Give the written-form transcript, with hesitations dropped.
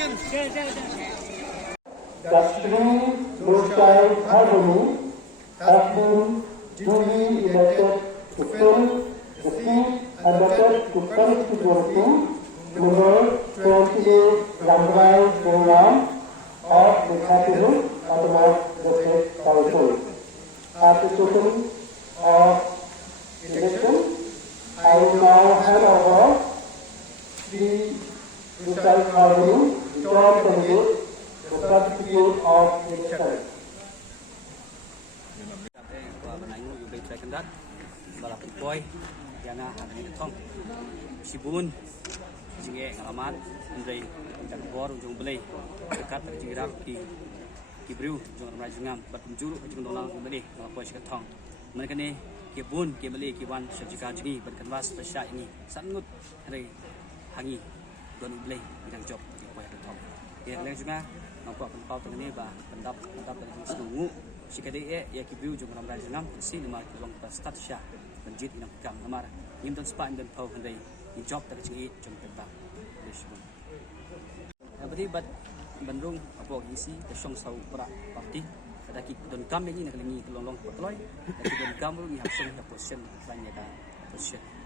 The three Lushai Harmony have been duly elected to fill the seat allotted to constituency number 28 Ramrai Ganglam of the capital Autonomous District Council. After total of election, I will now hand over the Lushai Harmony to join delegate the certificate of election. Boy, Yana, and Tom, Shibun, Jinga, Alaman, and Ray, and War, Jumble, the cat, Jiraki, Kibru, John Rajingam, but Juru, Jundola, Mali, Poshka Tong, Makane, Kibun, Kimali, Kiwan, Shajikaji, but canvas the shiny, Sanut, Ray, Hangi, Don Blay, with a job, Tom. The Legina, no problem about the neighbor, and up the snow. Shikade, Yakibu, Jumam Rajingam, cinema along the Statsha. Penjit inang kam namar nim dan spa dan pau handai ni job tak cing it jom tenta deshbun abadi bat bandung apo isi ke song sau pra parti kada ki don kam ni nak lingi long long potloy dan don kam ni hapsong ya position lainnya ka position